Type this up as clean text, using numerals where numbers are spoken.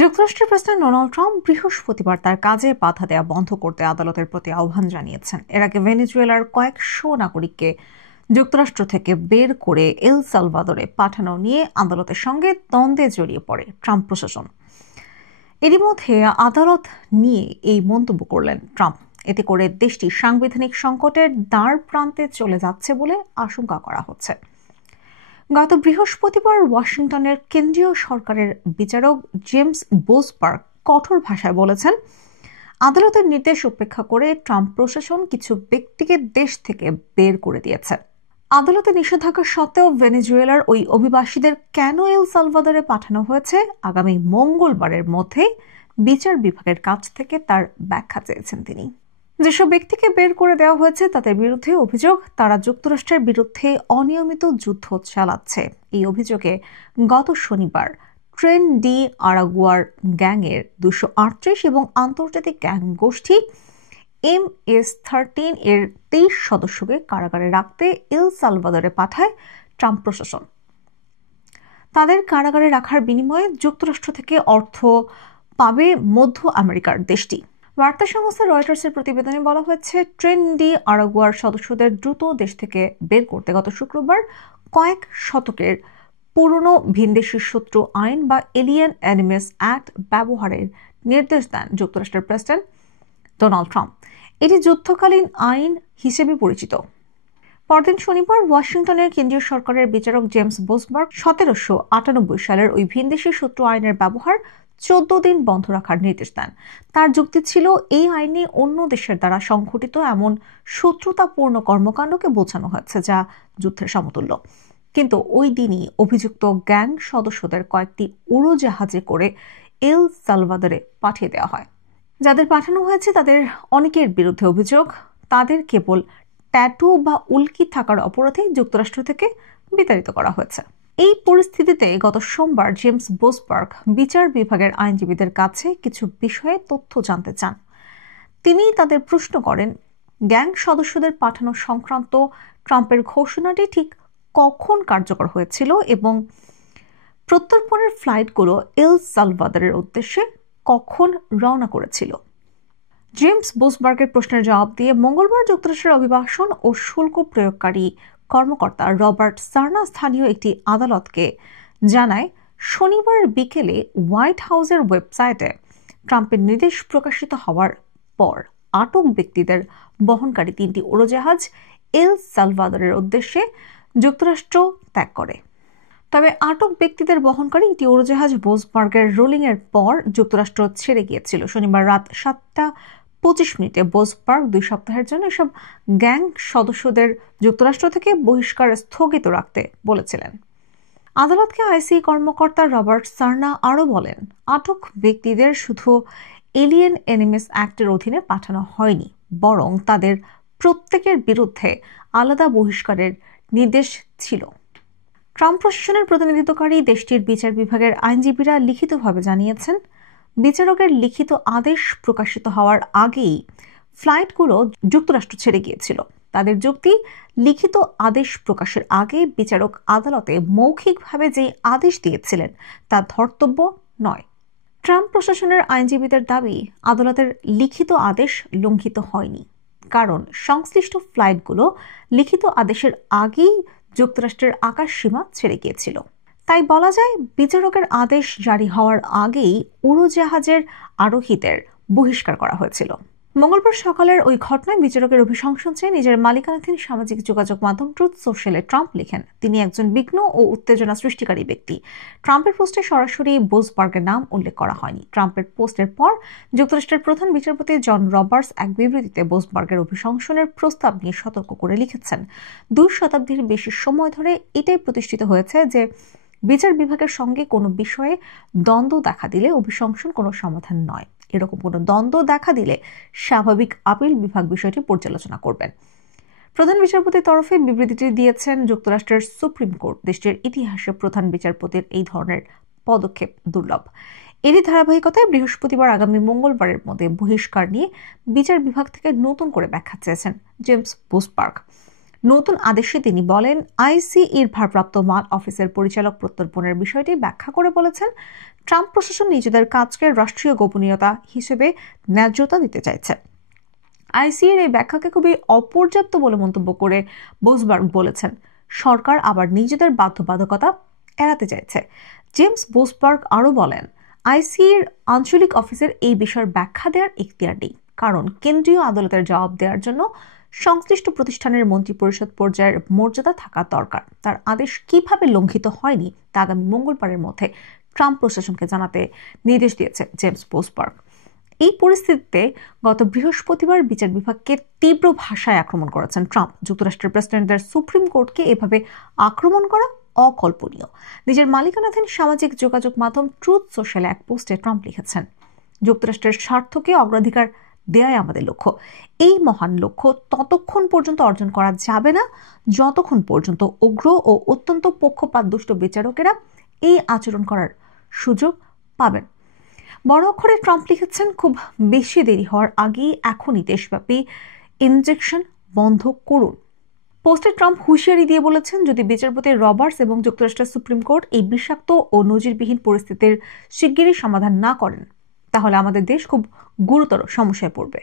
যুক্তরাষ্ট্রের president Donald Trump বৃহস্পতিবার তার কাজে বাধা দেওয়া বন্ধ করতে আদালতের প্রতি আহ্বান জানিয়েছেন। এর আগে ভেনেজুয়েলার কয়েকশো নাগরিককে যুক্তরাষ্ট্র থেকে বের করে এল সালভাদরে পাঠানো নিয়ে আদালতের সঙ্গে দ্বন্দ্বে জড়িয়ে পড়ে ট্রাম্প প্রশাসন। এরই মধ্যে আদালত নিয়ে এই মন্তব্য করলেন ট্রাম্প। এতে করে দেশটি সাংবিধানিক সংকটের দ্বার প্রান্তে চলে যাচ্ছে বলে আশঙ্কা করা হচ্ছে। গত বৃহস্পতিবার ওয়াশিংটনের কেন্দ্রীয় সরকারের বিচারক জেমস বোসবার্গ কঠোর ভাষায় বলেছেন, আদালতের নির্দেশ উপেক্ষা করে ট্রাম্প প্রশাসন কিছু ব্যক্তিকে দেশ থেকে বের করে দিয়েছে। আদালতে নিষেধাজ্ঞা সত্ত্বেও ভেনেজুয়েলার ওই অভিবাসীদের কেন এল সালভাদরে পাঠানো হয়েছে আগামী মঙ্গলবারের মধ্যে বিচার বিভাগের কাছ থেকে তার ব্যাখ্যা চেয়েছেন তিনি। যেসব ব্যক্তিকে বের করে দেওয়া হয়েছে তাদের বিরুদ্ধে অভিযোগ তারা যুক্তরাষ্ট্রের বিরুদ্ধে অনিয়মিত যুদ্ধ চালাচ্ছে। এই অভিযোগে গত শনিবার ট্রেন ডি আরাগুয়ার গ্যাংয়ের 238 এবং আন্তর্জাতিক গ্যাং গোষ্ঠী MS-13 এর 23 সদস্যকে কারাগারে রাখতে এল সালভাদরে পাঠায় ট্রাম্প প্রশাসন। তাদের কারাগারে রাখার বিনিময়ে যুক্তরাষ্ট্র থেকে অর্থ পাবে মধ্য আমেরিকার দেশটি। বার্তা সংস্থা রয়টার্সের প্রতিবেদনে বলা হয়েছে, ট্রেন ডি আরাগুয়ার সদস্যদের দ্রুত দেশ থেকে বের করতে গত শুক্রবার কয়েক শতকের পুরনো ভিনদেশি শত্রু আইন বা এলিয়েন এনিমিস অ্যাক্ট ব্যবহারের নির্দেশ দেন যুক্তরাষ্ট্রের প্রেসিডেন্ট ডোনাল্ড ট্রাম্প। এটি যুদ্ধকালীন আইন হিসেবে পরিচিত। পরদিন শনিবার ওয়াশিংটনের কেন্দ্রীয় সরকারের বিচারক জেমস বোসবার্গ 1798 সালের ওই ভিনদেশি শত্রু আইনের ব্যবহার 14 দিন বন্ধ রাখার নির্দেশ দেন। তার যুক্তি ছিল, এই আইনে অন্য দেশের দ্বারা সংঘটিত এমন শত্রুতাপূর্ণ কর্মকাণ্ডকে বোঝানো হয়েছে যা যুদ্ধের সমতুল্য। কিন্তু ওই দিনই অভিযুক্ত গ্যাং সদস্যদের কয়েকটি উড়োজাহাজে করে এল সালভাদরে পাঠিয়ে দেওয়া হয়। যাদের পাঠানো হয়েছে তাদের অনেকের বিরুদ্ধে অভিযোগ তাদের কেবল ট্যাটু বা উল্কি থাকার অপরাধে যুক্তরাষ্ট্র থেকে বিতাড়িত করা হয়েছে। এই পরিস্থিতিতে গত সোমবার জেমস বোসবার্গ বিচার বিভাগের আইনজীবীদের কাছে কিছু বিষয়ে তথ্য জানতে চান। তিনি তাদের প্রশ্ন করেন, গ্যাং সদস্যদের পাঠানো সংক্রান্ত ট্রাম্পের ঘোষণাটি ঠিক কখন কার্যকর হয়েছিল এবং প্রত্যর্পণের ফ্লাইটগুলো এল সালভাদরের উদ্দেশ্যে কখন রওনা করেছিল। জেমস বোসবার্গের প্রশ্নের জবাব দিয়ে মঙ্গলবার যুক্তরাষ্ট্রের অভিবাসন ও শুল্ক প্রয়োগকারী কর্মকর্তা রবার্ট সার্না স্থানীয় একটি আদালতকে জানায়, শনিবার বিকেলে হোয়াইট হাউসের ওয়েবসাইটে ট্রাম্পের নির্দেশ প্রকাশিত হওয়ার পর আটক ব্যক্তিদের বহনকারী 3টি উড়োজাহাজ এল সালভাদরের উদ্দেশ্যে যুক্তরাষ্ট্র ত্যাগ করে। তবে আটক ব্যক্তিদের বহনকারী একটি উড়োজাহাজ বোসবার্গের রোলিং এর পর যুক্তরাষ্ট্র ছেড়ে গিয়েছিল। শনিবার রাত 7:25 বোসবার্গ 2 সপ্তাহের জন্য এসব গ্যাং সদস্যদের যুক্তরাষ্ট্র থেকে বহিষ্কার স্থগিত রাখতে বলেছিলেন। আদালতকে আইসি কর্মকর্তা রবার্ট সার্না আরও বলেন, আটক ব্যক্তিদের শুধু এলিয়েন এনিমিস অ্যাক্টের অধীনে পাঠানো হয়নি, বরং তাদের প্রত্যেকের বিরুদ্ধে আলাদা বহিষ্কারের নির্দেশ ছিল। ট্রাম্প প্রশাসনের প্রতিনিধিত্বকারী দেশটির বিচার বিভাগের আইনজীবীরা লিখিতভাবে জানিয়েছেন, বিচারকের লিখিত আদেশ প্রকাশিত হওয়ার আগেই ফ্লাইটগুলো যুক্তরাষ্ট্র ছেড়ে গিয়েছিল। তাদের যুক্তি, লিখিত আদেশ প্রকাশের আগে বিচারক আদালতে মৌখিকভাবে যে আদেশ দিয়েছিলেন তা ধর্তব্য নয়। ট্রাম্প প্রশাসনের আইনজীবীদের দাবি, আদালতের লিখিত আদেশ লঙ্ঘিত হয়নি, কারণ সংশ্লিষ্ট ফ্লাইটগুলো লিখিত আদেশের আগেই যুক্তরাষ্ট্রের আকাশ সীমা ছেড়ে গিয়েছিল। তাই বলা যায়, বিচারকের আদেশ জারি হওয়ার আগেই উড়োজাহাজের আরোহীদের বহিষ্কার করা হয়েছিল। মঙ্গলবার সকালের ওই ঘটনায় বিচারকের অভিশংসন চেয়ে নিজের মালিকানাধীন সামাজিক যোগাযোগ মাধ্যম ট্রুথ সোশ্যালে ট্রাম্প লিখেন, তিনি একজন বিঘ্ন ও উত্তেজনা সৃষ্টিকারী ব্যক্তি। ট্রাম্পের পোস্টে সরাসরি বোসবার্গের নাম উল্লেখ করা হয়নি। ট্রাম্পের পোস্টের পর যুক্তরাষ্ট্রের প্রধান বিচারপতি জন রবার্টস এক বিবৃতিতে বোসবার্গের অভিশংসনের প্রস্তাব নিয়ে সতর্ক করে লিখেছেন, 2 শতাব্দীর বেশি সময় ধরে এটাই প্রতিষ্ঠিত হয়েছে যে বিচার বিভাগের সঙ্গে কোনো বিষয়ে দ্বন্দ্ব দেখা দিলে অভিশংসন কোনো সমাধান নয়। এরকম কোনো দ্বন্দ্ব দেখা দিলে স্বাভাবিক আপিল বিভাগ বিষয়টি পর্যালোচনা করবেন। প্রধান বিচারপতির তরফে বিবৃতিটি দিয়েছেন যুক্তরাষ্ট্রের সুপ্রিম কোর্ট। দেশটির ইতিহাসে প্রধান বিচারপতির এই ধরনের পদক্ষেপ দুর্লভ। এরই ধারাবাহিকতায় বৃহস্পতিবার আগামী মঙ্গলবারের মধ্যে বহিষ্কার নিয়ে বিচার বিভাগ থেকে নতুন করে ব্যাখ্যা চেয়েছেন জেমস বোসবার্গ। নতুন আদেশে তিনি বলেন, আইসিইর ভারপ্রাপ্ত মান অফিসের পরিচালক প্রত্যর্পণের বিষয়টি ব্যাখ্যা করে বলেছেন, ট্রাম্প প্রশাসন নিজেদের কাজকে রাষ্ট্রীয় গোপনীয়তা হিসেবে ন্যায্যতা দিতে চাইছে। আইসিএর এই ব্যাখ্যাকে খুবই অপর্যাপ্ত বলে মন্তব্য করে বোসবার্গ বলেছেন, সরকার আবার নিজেদের বাধ্যবাধকতা এড়াতে চাইছে। জেমস বোসবার্গ আরও বলেন, আইসিএর আঞ্চলিক অফিসের এই বিষয়ের ব্যাখ্যা দেওয়ার এখতিয়ার নেই, কারণ কেন্দ্রীয় আদালতের জবাব দেওয়ার জন্য সংশ্লিষ্ট প্রতিষ্ঠানের মন্ত্রিপরিষদ পর্যায়ের মর্যাদা থাকা দরকার। তার আদেশ কিভাবে লঙ্ঘিত হয়নি তা আগামী মঙ্গলবারের মধ্যে ট্রাম্প প্রশাসনকে জানাতে নির্দেশ দিয়েছে জেমস বোসবার্গ। এই পরিস্থিতিতে গত বৃহস্পতিবার বিচার বিভাগকে তীব্র ভাষায় আক্রমণ করেছেন ট্রাম্প। যুক্তরাষ্ট্রের প্রেসিডেন্টদের সুপ্রিম কোর্টকে এভাবে আক্রমণ করা অকল্পনীয়। নিজের মালিকানাধীন সামাজিক যোগাযোগ মাধ্যম ট্রুথ সোশ্যালে এক পোস্টে ট্রাম্প লিখেছেন, যুক্তরাষ্ট্রের স্বার্থকে অগ্রাধিকার দেয়াই আমাদের লক্ষ্য। এই মহান লক্ষ্য ততক্ষণ পর্যন্ত অর্জন করা যাবে না যতক্ষণ পর্যন্ত উগ্র ও অত্যন্ত পক্ষপাতদুষ্ট বিচারকেরা এই আচরণ করার সুযোগ পাবেন। বড় অক্ষরে ট্রাম্প লিখেছেন, খুব বেশি দেরি হওয়ার আগেই এখনই দেশব্যাপী ইনজেকশন বন্ধ করুন। পোস্টে ট্রাম্প হুঁশিয়ারি দিয়ে বলেছেন, যদি বিচারপতি রবার্টস এবং যুক্তরাষ্ট্রের সুপ্রিম কোর্ট এই বিষাক্ত ও নজিরবিহীন পরিস্থিতির শিগগিরই সমাধান না করেন, তাহলে আমাদের দেশ খুব গুরুতর সমস্যায় পড়বে।